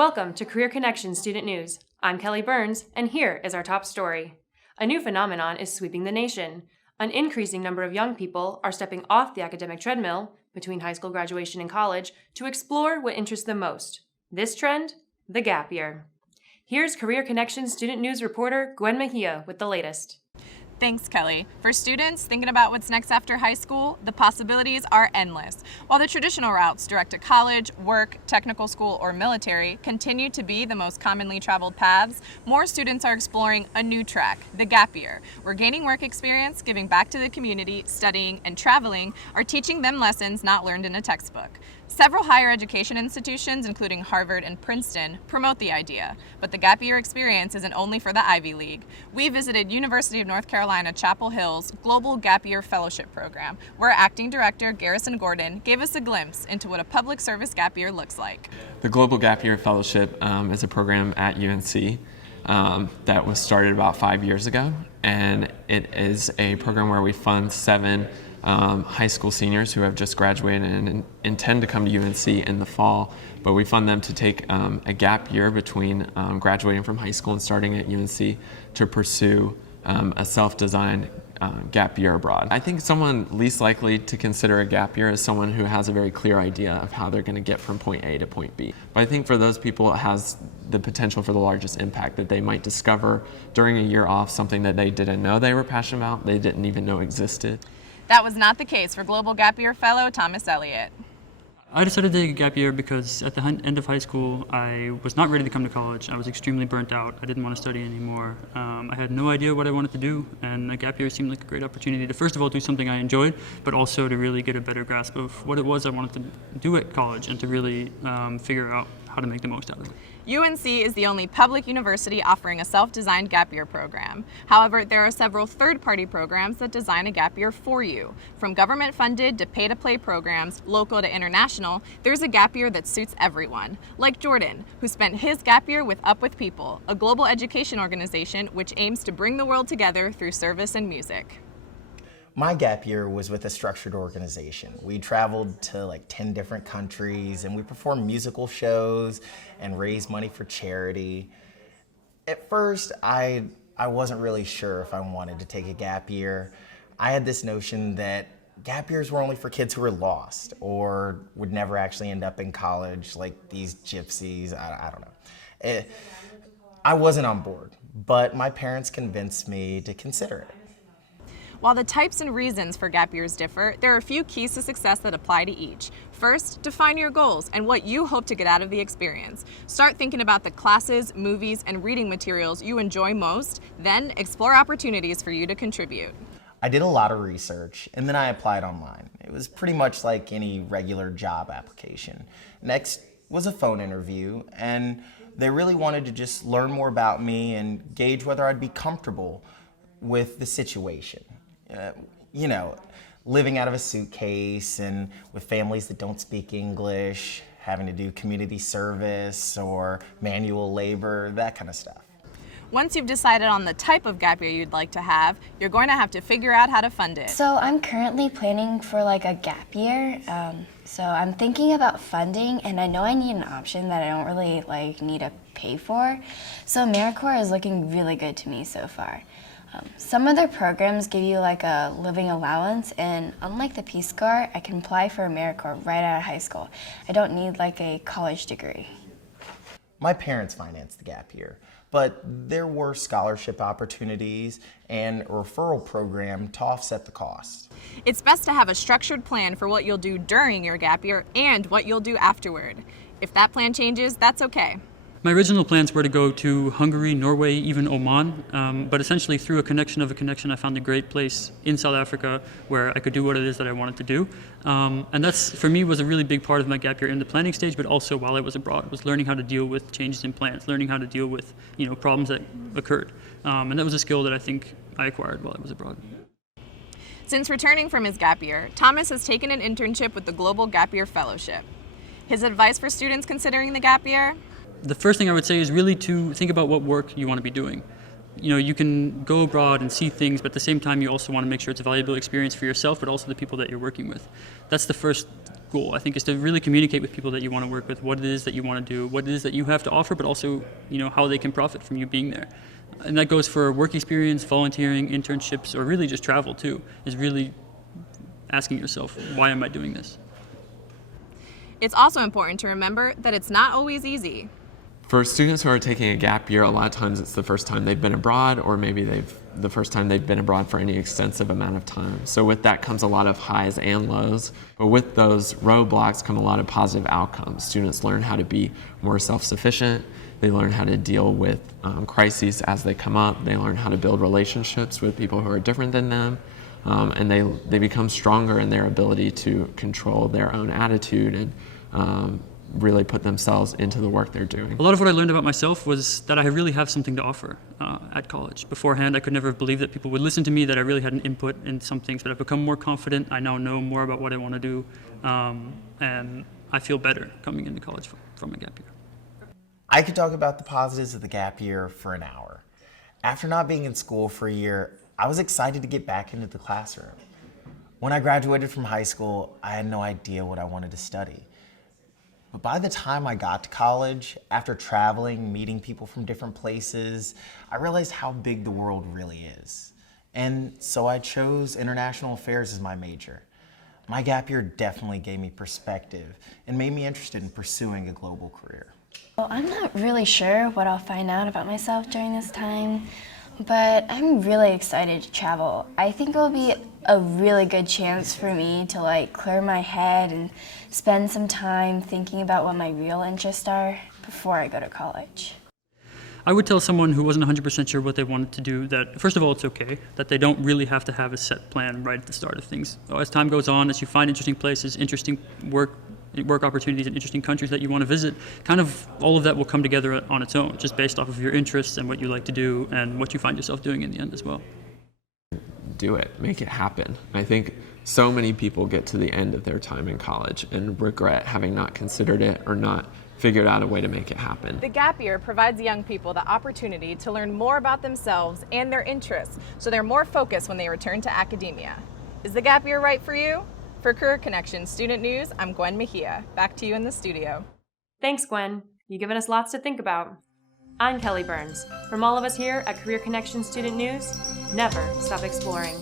Welcome to Career Connection Student News. I'm Kelly Burns, and here is our top story. A new phenomenon is sweeping the nation. An increasing number of young people are stepping off the academic treadmill between high school graduation and college to explore what interests them most. This trend? The gap year. Here's Career Connection Student News reporter GWEN MEJIA with the latest. Thanks, Kelly. For students thinking about what's next after high school, the possibilities are endless. While the traditional routes direct to college, work, technical school, or military continue to be the most commonly traveled paths, more students are exploring a new track, the gap year, where gaining work experience, giving back to the community, studying, and traveling are teaching them lessons not learned in a textbook. Several higher education institutions, including Harvard and Princeton, promote the idea, but the gap year experience isn't only for the Ivy League. We visited University of North Carolina Chapel Hill's Global Gap Year Fellowship Program, where Acting Director Garrison Gordon gave us a glimpse into what a public service gap year looks like. The Global Gap Year Fellowship is a program at UNC that was started about 5 years ago, and it is a program where we fund 7 high school seniors who have just graduated and intend to come to UNC in the fall, but we fund them to take a gap year between graduating from high school and starting at UNC to pursue a self-designed gap year abroad. I think someone least likely to consider a gap year is someone who has a very clear idea of how they're going to get from point A to point B. But I think for those people it has the potential for the largest impact, that they might discover during a year off something that they didn't know they were passionate about, they didn't even know existed. That was not the case for Global Gap Year Fellow Thomas Elliott. I decided to take a gap year because at the end of high school, I was not ready to come to college. I was extremely burnt out. I didn't want to study anymore. I had no idea what I wanted to do, and a gap year seemed like a great opportunity to, first of all, do something I enjoyed, but also to really get a better grasp of what it was I wanted to do at college and to really figure out how to make the most out of it. UNC is the only public university offering a self-designed gap year program. However, there are several third-party programs that design a gap year for you. From government-funded to pay-to-play programs, local to international, there's a gap year that suits everyone. Like Jordan, who spent his gap year with Up With People, a global education organization which aims to bring the world together through service and music. My gap year was with a structured organization. We traveled to like 10 different countries and we performed musical shows and raised money for charity. At first, I wasn't really sure if I wanted to take a gap year. I had this notion that gap years were only for kids who were lost or would never actually end up in college, like these gypsies, I don't know. I wasn't on board, but my parents convinced me to consider it. While the types and reasons for gap years differ, there are a few keys to success that apply to each. First, define your goals and what you hope to get out of the experience. Start thinking about the classes, movies, and reading materials you enjoy most, then explore opportunities for you to contribute. I did a lot of research and then I applied online. It was pretty much like any regular job application. Next was a phone interview, and they really wanted to just learn more about me and gauge whether I'd be comfortable with the situation. You know, living out of a suitcase and with families that don't speak English, having to do community service or manual labor, that kind of stuff. Once you've decided on the type of gap year you'd like to have, you're going to have to figure out how to fund it. So I'm currently planning for like a gap year. So I'm thinking about funding, and I know I need an option that I don't really need to pay for. So AmeriCorps is looking really good to me so far. Some of their programs give you like a living allowance, and unlike the Peace Corps, I can apply for AmeriCorps right out of high school. I don't need like a college degree. My parents financed the gap year, but there were scholarship opportunities and a referral program to offset the cost. It's best to have a structured plan for what you'll do during your gap year and what you'll do afterward. If that plan changes, that's okay. My original plans were to go to Hungary, Norway, even Oman, but essentially through a connection, I found a great place in South Africa where I could do what it is that I wanted to do. And that's, for me, was a really big part of my gap year in the planning stage, but also while I was abroad, was learning how to deal with changes in plans, learning how to deal with problems that occurred. And that was a skill that I think I acquired while I was abroad. Since returning from his gap year, Thomas has taken an internship with the Global Gap Year Fellowship. His advice for students considering the gap year? The first thing I would say is really to think about what work you want to be doing. you can go abroad and see things, but at the same time, you also want to make sure it's a valuable experience for yourself, but also the people that you're working with. That's the first goal, I think, is to really communicate with people that you want to work with, what it is that you want to do, what it is that you have to offer, but also, how they can profit from you being there. And that goes for work experience, volunteering, internships, or really just travel too, is really asking yourself, why am I doing this? It's also important to remember that it's not always easy. For students who are taking a gap year, a lot of times it's the first time they've been abroad, or maybe the first time they've been abroad for any extensive amount of time. So with that comes a lot of highs and lows, but with those roadblocks come a lot of positive outcomes. Students learn how to be more self-sufficient, they learn how to deal with crises as they come up, they learn how to build relationships with people who are different than them, and they become stronger in their ability to control their own attitude and really put themselves into the work they're doing. A lot of what I learned about myself was that I really have something to offer at college. Beforehand, I could never have believed that people would listen to me, that I really had an input in some things, but I've become more confident. I now know more about what I want to do, and I feel better coming into college from a gap year. I could talk about the positives of the gap year for an hour. After not being in school for a year, I was excited to get back into the classroom. When I graduated from high school, I had no idea what I wanted to study. But by the time I got to college, after traveling, meeting people from different places, I realized how big the world really is. And so I chose international affairs as my major. My gap year definitely gave me perspective and made me interested in pursuing a global career. Well, I'm not really sure what I'll find out about myself during this time, but I'm really excited to travel. I think it'll be a really good chance for me to clear my head and spend some time thinking about what my real interests are before I go to college. I would tell someone who wasn't 100% sure what they wanted to do that, first of all, it's okay, that they don't really have to have a set plan right at the start of things. As time goes on, as you find interesting places, interesting work opportunities in interesting countries that you want to visit, kind of all of that will come together on its own, just based off of your interests and what you like to do and what you find yourself doing in the end as well. Do it, make it happen. I think so many people get to the end of their time in college and regret having not considered it or not figured out a way to make it happen. The gap year provides young people the opportunity to learn more about themselves and their interests, so they're more focused when they return to academia. Is the gap year right for you? For Career Connection Student News, I'm GWEN MEJIA. Back to you in the studio. Thanks, Gwen. You've given us lots to think about. I'm Kelly Burns. From all of us here at Career Connection Student News, never stop exploring.